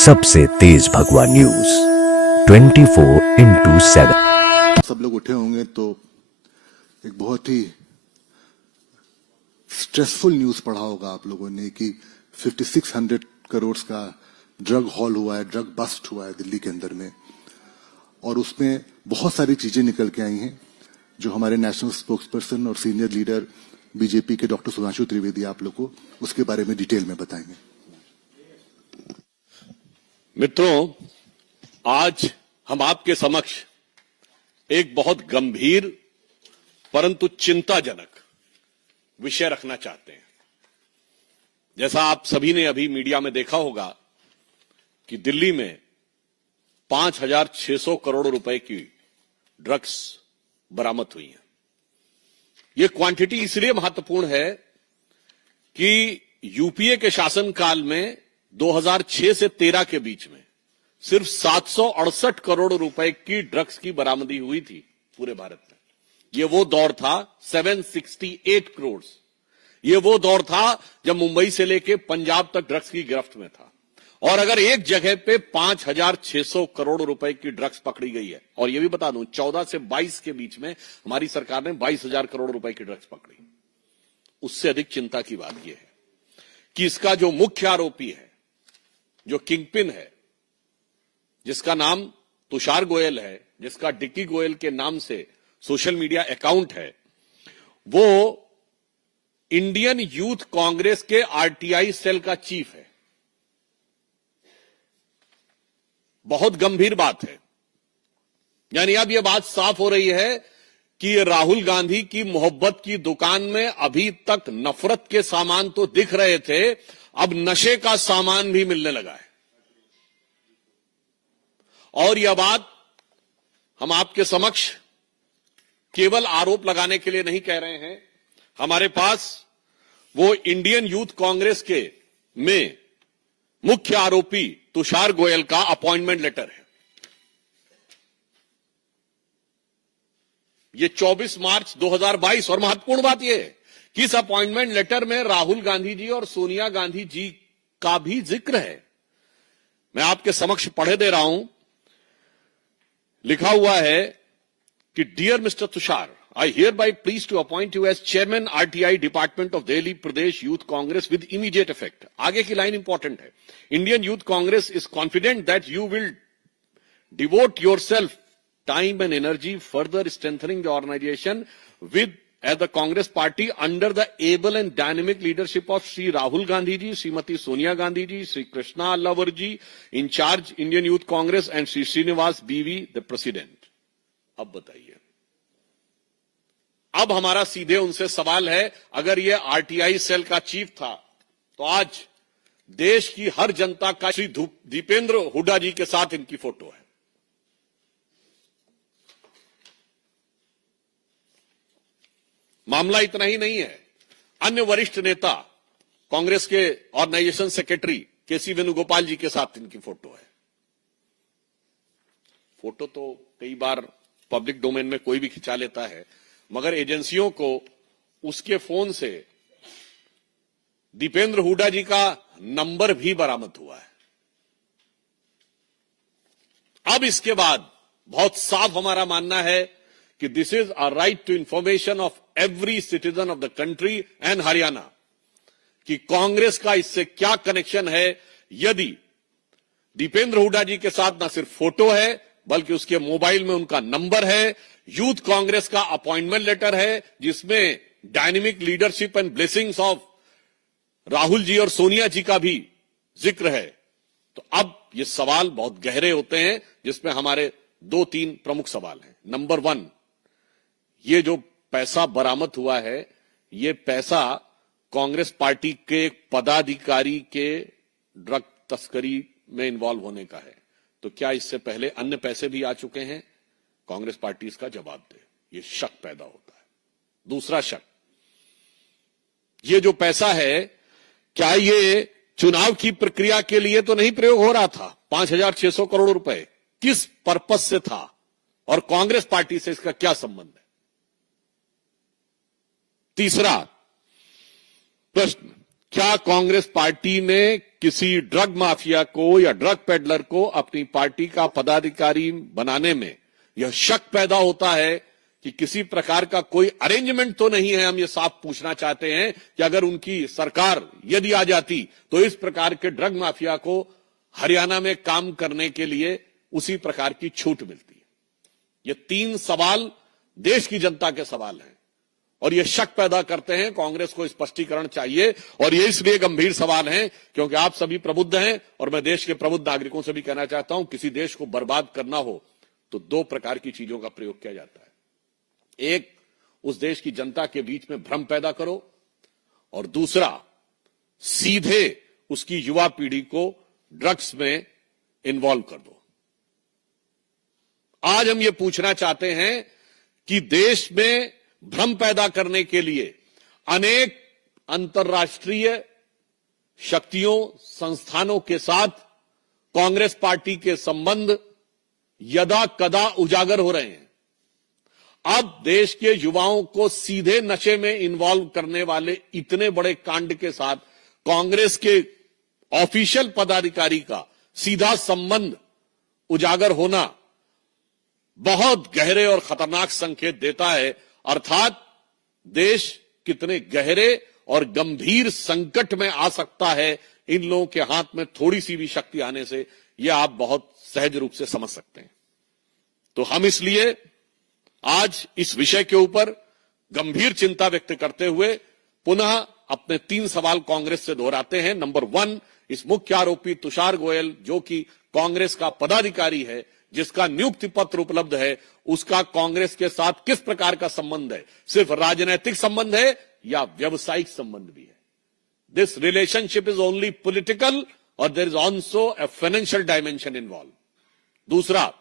सबसे तेज भगवा news 24x7। सब लोग उठे होंगे तो एक बहुत ही स्ट्रेसफुल न्यूज पढ़ा होगा आप लोगों ने कि 5600 करोड़ का ड्रग हॉल हुआ है, ड्रग बस्ट हुआ है दिल्ली के अंदर में। और उसमें बहुत सारी चीजें निकल के आई हैं जो हमारे नेशनल स्पोक्सपर्सन और सीनियर लीडर बीजेपी के डॉक्टर सुधांशु त्रिवेदी आप लोग को उसके बारे में डिटेल में बताएंगे। मित्रों, आज हम आपके समक्ष एक बहुत गंभीर परंतु चिंताजनक विषय रखना चाहते हैं। जैसा आप सभी ने अभी मीडिया में देखा होगा कि दिल्ली में 5,600 करोड़ रुपए की ड्रग्स बरामद हुई हैं। यह क्वांटिटी इसलिए महत्वपूर्ण है कि यूपीए के शासनकाल में 2006 से 13 के बीच में सिर्फ 768 करोड़ रुपए की ड्रग्स की बरामदी हुई थी पूरे भारत में। यह वो दौर था 768 करोड़। यह वो दौर था जब मुंबई से लेकर पंजाब तक ड्रग्स की गिरफ्त में था। और अगर एक जगह पे 5,600 करोड़ रुपए की ड्रग्स पकड़ी गई है, और यह भी बता दूं 14 से 22 के बीच में हमारी सरकार ने 22,000 करोड़ रुपए की ड्रग्स पकड़ी। उससे अधिक चिंता की बात यह है कि इसका जो मुख्य आरोपी है, जो किंगपिन है, जिसका नाम तुषार गोयल है, जिसका डिक्की गोयल के नाम से सोशल मीडिया अकाउंट है, वो इंडियन यूथ कांग्रेस के आरटीआई सेल का चीफ है। बहुत गंभीर बात है। यानी अब यह बात साफ हो रही है कि राहुल गांधी की मोहब्बत की दुकान में अभी तक नफरत के सामान तो दिख रहे थे, अब नशे का सामान भी मिलने लगा है। और यह बात हम आपके समक्ष केवल आरोप लगाने के लिए नहीं कह रहे हैं। हमारे पास वो इंडियन यूथ कांग्रेस के में मुख्य आरोपी तुषार गोयल का अपॉइंटमेंट लेटर है। ये 24 मार्च 2022। और महत्वपूर्ण बात यह है कि इस अपॉइंटमेंट लेटर में राहुल गांधी जी और सोनिया गांधी जी का भी जिक्र है। मैं आपके समक्ष पढ़े दे रहा हूं। लिखा हुआ है कि dear mister Tushar, I hereby please to appoint you as chairman RTI Department of Delhi Pradesh Youth Congress with immediate effect. आगे की लाइन इंपॉर्टेंट है। Indian Youth Congress is confident that you will devote yourself time and energy further strengthening the organization with as the Congress party under the able and dynamic leadership of Sri Rahul Gandhi ji, Srimati Sonia Gandhi ji, Sri Krishna Allavar ji, in charge Indian Youth Congress, and Sri Srinivas BV, the president. अब बताइए, अब हमारा सीधे उनसे सवाल है, अगर ये आरटीआई सेल का चीफ था तो आज देश की हर जनता का श्री दीपेंद्र हुड्डा जी के साथ इनकी फोटो है। मामला इतना ही नहीं है, अन्य वरिष्ठ नेता कांग्रेस के ऑर्गेनाइजेशन सेक्रेटरी केसी वेणुगोपाल जी के साथ इनकी फोटो है। फोटो तो कई बार पब्लिक डोमेन में कोई भी खिंचा लेता है, मगर एजेंसियों को उसके फोन से दीपेंद्र हुड्डा जी का नंबर भी बरामद हुआ है। अब इसके बाद बहुत साफ हमारा मानना है कि this is a right to information of every citizen of the country and Haryana कि कांग्रेस का इससे क्या कनेक्शन है। यदि दीपेंद्र हुड्डा जी के साथ न सिर्फ फोटो है बल्कि उसके मोबाइल में उनका नंबर है, यूथ कांग्रेस का अपॉइंटमेंट लेटर है जिसमें dynamic leadership and blessings of Rahul ji और सोनिया जी का भी जिक्र है, तो अब ये सवाल बहुत गहरे होते हैं, जिसमें हमारे 2-3 प्रमुख सवाल हैं। नंबर 1, ये जो पैसा बरामद हुआ है, ये पैसा कांग्रेस पार्टी के पदाधिकारी के ड्रग तस्करी में इन्वॉल्व होने का है, तो क्या इससे पहले अन्य पैसे भी आ चुके हैं? कांग्रेस पार्टी इसका जवाब दे। ये शक पैदा होता है। दूसरा शक, ये जो पैसा है, क्या ये चुनाव की प्रक्रिया के लिए तो नहीं प्रयोग हो रहा था? 5,600 करोड़ रुपए किस पर्पस से था और कांग्रेस पार्टी से इसका क्या संबंध है? तीसरा प्रश्न, क्या कांग्रेस पार्टी ने किसी ड्रग माफिया को या ड्रग पेडलर को अपनी पार्टी का पदाधिकारी बनाने में यह शक पैदा होता है कि किसी प्रकार का कोई अरेंजमेंट तो नहीं है? हम ये साफ पूछना चाहते हैं कि अगर उनकी सरकार यदि आ जाती तो इस प्रकार के ड्रग माफिया को हरियाणा में काम करने के लिए उसी प्रकार की छूट मिलती है। ये 3 सवाल देश की जनता के सवाल हैं और ये शक पैदा करते हैं। कांग्रेस को स्पष्टीकरण चाहिए और ये इसलिए गंभीर सवाल हैं क्योंकि आप सभी प्रबुद्ध हैं और मैं देश के प्रबुद्ध नागरिकों से भी कहना चाहता हूं, किसी देश को बर्बाद करना हो तो 2 प्रकार की चीजों का प्रयोग किया जाता है। एक, उस देश की जनता के बीच में भ्रम पैदा करो और दूसरा, सीधे उसकी युवा पीढ़ी को ड्रग्स में इन्वॉल्व कर दो। आज हम ये पूछना चाहते हैं कि देश में भ्रम पैदा करने के लिए अनेक अंतर्राष्ट्रीय शक्तियों, संस्थानों के साथ कांग्रेस पार्टी के संबंध यदा कदा उजागर हो रहे हैं। अब देश के युवाओं को सीधे नशे में इन्वॉल्व करने वाले इतने बड़े कांड के साथ कांग्रेस के ऑफिशियल पदाधिकारी का सीधा संबंध उजागर होना बहुत गहरे और खतरनाक संकेत देता है। अर्थात देश कितने गहरे और गंभीर संकट में आ सकता है इन लोगों के हाथ में थोड़ी सी भी शक्ति आने से, यह आप बहुत सहज रूप से समझ सकते हैं। तो हम इसलिए आज इस विषय के ऊपर गंभीर चिंता व्यक्त करते हुए पुनः अपने 3 सवाल कांग्रेस से दोहराते हैं। नंबर 1, इस मुख्य आरोपी तुषार गोयल जो कि कांग्रेस का पदाधिकारी है, जिसका नियुक्ति पत्र उपलब्ध है, उसका कांग्रेस के साथ किस प्रकार का संबंध है? सिर्फ राजनीतिक संबंध है या व्यवसायिक संबंध भी है? This relationship is only political और there is also a financial dimension involve. दूसरा,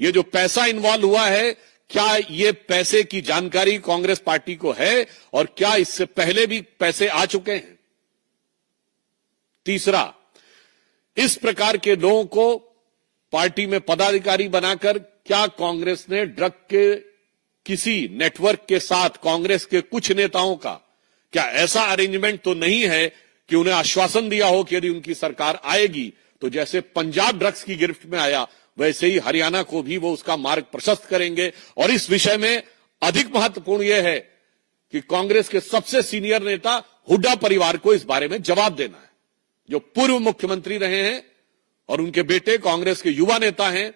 ये जो पैसा इन्वॉल्व हुआ है, क्या ये पैसे की जानकारी कांग्रेस पार्टी को है और क्या इससे पहले भी पैसे आ चुके हैं? तीसरा, इस प्रकार के लोगों को पार्टी में पदाधिकारी बनाकर क्या कांग्रेस ने ड्रग के किसी नेटवर्क के साथ कांग्रेस के कुछ नेताओं का क्या ऐसा अरेंजमेंट तो नहीं है कि उन्हें आश्वासन दिया हो कि यदि उनकी सरकार आएगी तो जैसे पंजाब ड्रग्स की गिरफ्त में आया वैसे ही हरियाणा को भी वो उसका मार्ग प्रशस्त करेंगे? और इस विषय में अधिक महत्वपूर्ण यह है कि कांग्रेस के सबसे सीनियर नेता हुड्डा परिवार को इस बारे में जवाब देना है, जो पूर्व मुख्यमंत्री रहे हैं और उनके बेटे कांग्रेस के युवा नेता हैं,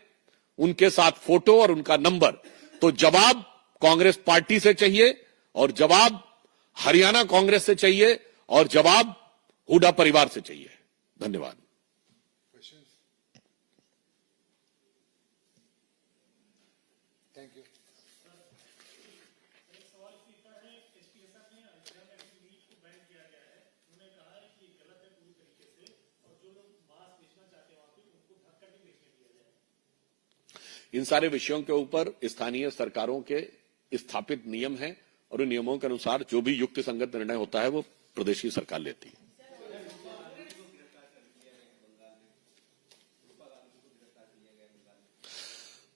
उनके साथ फोटो और उनका नंबर। तो जवाब कांग्रेस पार्टी से चाहिए और जवाब हरियाणा कांग्रेस से चाहिए और जवाब हुड्डा परिवार से चाहिए। धन्यवाद। इन सारे विषयों के ऊपर स्थानीय सरकारों के स्थापित नियम हैं और उन नियमों के अनुसार जो भी युक्ति संगत निर्णय होता है वो प्रदेश की सरकार लेती है।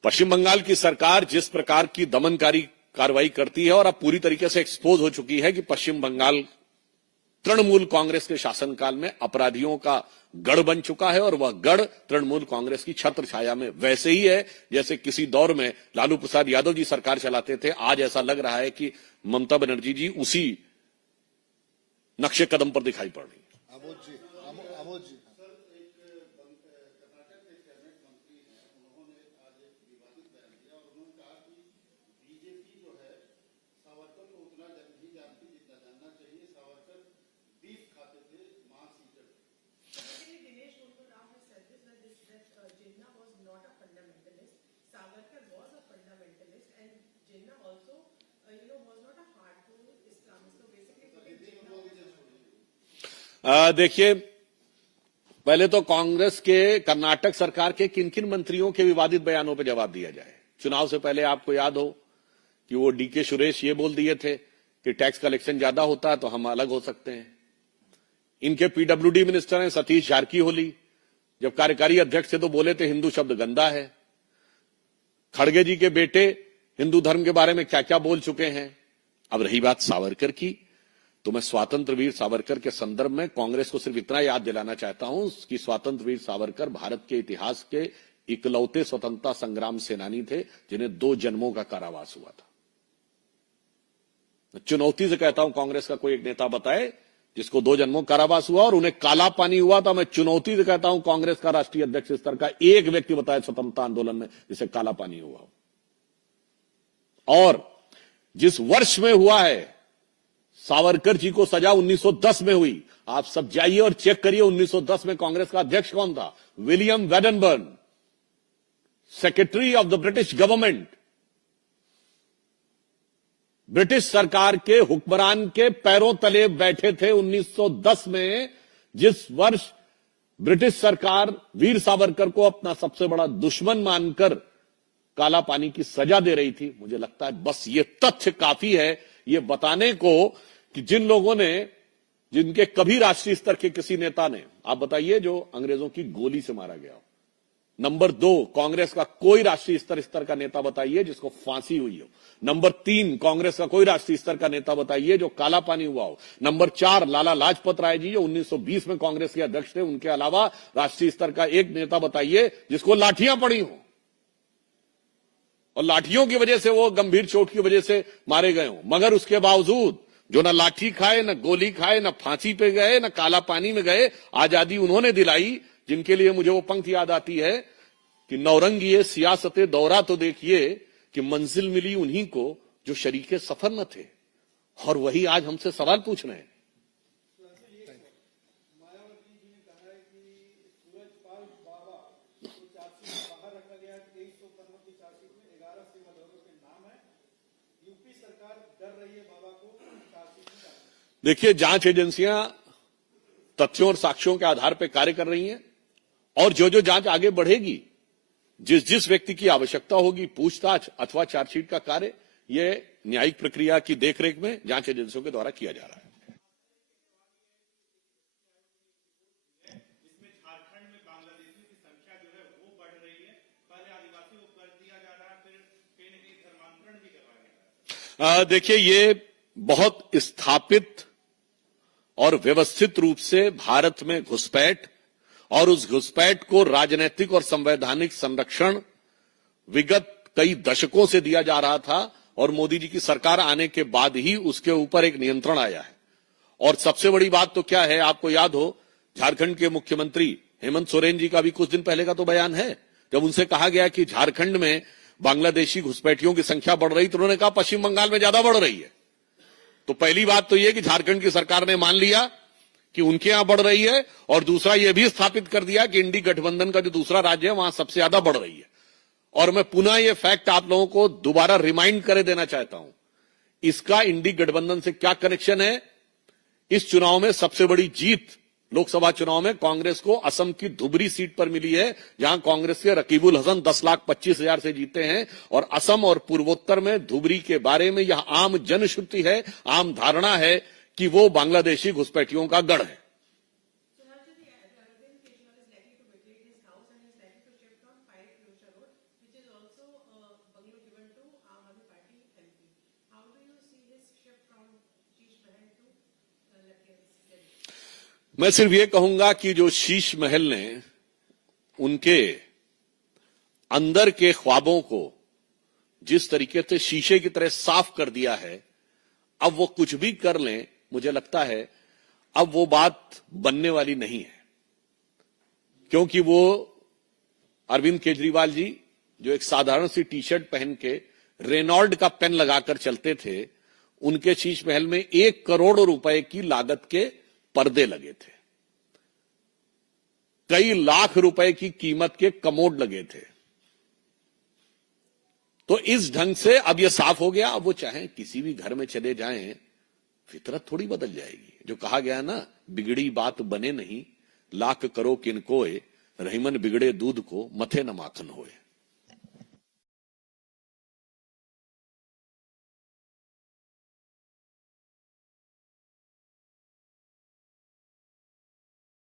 पश्चिम बंगाल की सरकार जिस प्रकार की दमनकारी कार्रवाई करती है और अब पूरी तरीके से एक्सपोज हो चुकी है कि पश्चिम बंगाल तृणमूल कांग्रेस के शासनकाल में अपराधियों का गढ़ बन चुका है और वह गढ़ तृणमूल कांग्रेस की छत्र छाया में वैसे ही है जैसे किसी दौर में लालू प्रसाद यादव जी सरकार चलाते थे। आज ऐसा लग रहा है कि ममता बनर्जी जी उसी नक्शे कदम पर दिखाई पड़ रही है। देखिए, पहले तो कांग्रेस के कर्नाटक सरकार के किन किन मंत्रियों के विवादित बयानों पर जवाब दिया जाए। चुनाव से पहले आपको याद हो कि वो डीके सुरेश ये बोल दिए थे कि टैक्स कलेक्शन ज्यादा होता है तो हम अलग हो सकते हैं। इनके पीडब्ल्यूडी मिनिस्टर हैं सतीश जारकीहोली, जब कार्यकारी अध्यक्ष थे तो बोले थे हिंदू शब्द गंदा है। खड़गे जी के बेटे हिंदू धर्म के बारे में क्या क्या बोल चुके हैं। अब रही बात सावरकर की, तो मैं स्वातंत्र वीर सावरकर के संदर्भ में कांग्रेस को सिर्फ इतना याद दिलाना चाहता हूं कि स्वातंत्र वीर सावरकर भारत के इतिहास के इकलौते स्वतंत्रता संग्राम सेनानी थे जिन्हें 2 जन्मों का कारावास हुआ था। मैं चुनौती से कहता हूं, कांग्रेस का कोई एक नेता बताए जिसको 2 जन्मों कारावास हुआ और उन्हें काला पानी हुआ था। मैं चुनौती से कहता हूं, कांग्रेस का राष्ट्रीय अध्यक्ष स्तर का एक व्यक्ति बताए स्वतंत्रता आंदोलन में जिसे काला पानी हुआ हो। और जिस वर्ष में हुआ है, सावरकर जी को सजा 1910 में हुई। आप सब जाइए और चेक करिए 1910 में कांग्रेस का अध्यक्ष कौन था? William Wedderburn, secretary of the British government. British सरकार के हुक्मरान के पैरों तले बैठे थे 1910 में, जिस वर्ष ब्रिटिश सरकार वीर सावरकर को अपना सबसे बड़ा दुश्मन मानकर काला पानी की सजा दे रही थी। मुझे लगता है बस ये तथ्य काफी है ये बताने को कि जिन लोगों ने, जिनके कभी राष्ट्रीय स्तर के किसी नेता ने, आप बताइए, जो अंग्रेजों की गोली से मारा गया हो। नंबर 2, कांग्रेस का कोई राष्ट्रीय स्तर का नेता बताइए जिसको फांसी हुई हो। नंबर 3, कांग्रेस का कोई राष्ट्रीय स्तर का नेता बताइए जो काला पानी हुआ हो। नंबर 4, लाला लाजपत राय जी जो 1920 में कांग्रेस के अध्यक्ष थे, उनके अलावा राष्ट्रीय स्तर का एक नेता बताइए जिसको लाठियां पड़ी हो और लाठियों की वजह से वो गंभीर चोट की वजह से मारे गए हो। मगर उसके बावजूद जो ना लाठी खाए, ना गोली खाए, ना फांसी पे गए, ना काला पानी में गए, आजादी उन्होंने दिलाई, जिनके लिए मुझे वो पंक्ति याद आती है कि नौरंगिए सियासते दौरा तो देखिए कि मंजिल मिली उन्हीं को जो शरीके सफर न थे। और वही आज हमसे सवाल पूछ रहे हैं। देखिए, जांच एजेंसियां तथ्यों और साक्ष्यों के आधार पर कार्य कर रही हैं और जो जो जांच आगे बढ़ेगी, जिस जिस व्यक्ति की आवश्यकता होगी, पूछताछ अथवा चार्जशीट का कार्य, यह न्यायिक प्रक्रिया की देखरेख में जांच एजेंसियों के द्वारा किया जा रहा है। इसमें झारखंड में बांग्लादेशियों की संख्या जो है वो बढ़ रही है। पहले आदिवासियों को कर दिया जा रहा है, फिर कहीं न कहीं धर्मांतरण भी करवाया जा रहा है। देखिए, ये बहुत स्थापित और व्यवस्थित रूप से भारत में घुसपैठ और उस घुसपैठ को राजनीतिक और संवैधानिक संरक्षण विगत कई दशकों से दिया जा रहा था और मोदी जी की सरकार आने के बाद ही उसके ऊपर एक नियंत्रण आया है। और सबसे बड़ी बात तो क्या है, आपको याद हो, झारखंड के मुख्यमंत्री हेमंत सोरेन जी का भी कुछ दिन पहले का तो बयान है, जब उनसे कहा गया कि झारखंड में बांग्लादेशी घुसपैठियों की संख्या बढ़ रही, तो उन्होंने कहा पश्चिम बंगाल में ज्यादा बढ़ रही है। तो पहली बात तो यह कि झारखंड की सरकार ने मान लिया कि उनके यहां बढ़ रही है, और दूसरा यह भी स्थापित कर दिया कि इंडी गठबंधन का जो दूसरा राज्य है वहां सबसे ज्यादा बढ़ रही है। और मैं पुनः यह फैक्ट आप लोगों को दोबारा रिमाइंड कर देना चाहता हूं, इसका इंडी गठबंधन से क्या कनेक्शन है। इस चुनाव में सबसे बड़ी जीत लोकसभा चुनाव में कांग्रेस को असम की धुबरी सीट पर मिली है, जहां कांग्रेस के रकीबुल हसन 10,25,000 से जीते हैं। और असम और पूर्वोत्तर में धुबरी के बारे में यह आम जनश्रुति है, आम धारणा है कि वो बांग्लादेशी घुसपैठियों का गढ़ है। मैं सिर्फ ये कहूंगा कि जो शीश महल ने उनके अंदर के ख्वाबों को जिस तरीके से शीशे की तरह साफ कर दिया है, अब वो कुछ भी कर लें, मुझे लगता है अब वो बात बनने वाली नहीं है। क्योंकि वो अरविंद केजरीवाल जी जो एक साधारण सी टी शर्ट पहन के रेनॉल्ड का पेन लगाकर चलते थे, उनके शीश महल में 1 करोड़ रुपए की लागत के पर्दे लगे थे, कई लाख रुपए की कीमत के कमोड लगे थे। तो इस ढंग से अब यह साफ हो गया, अब वो चाहे किसी भी घर में चले जाएं, फितरत थोड़ी बदल जाएगी। जो कहा गया ना, बिगड़ी बात बने नहीं, लाख करो किनकोए, रहीमन बिगड़े दूध को मथे न माखन होए।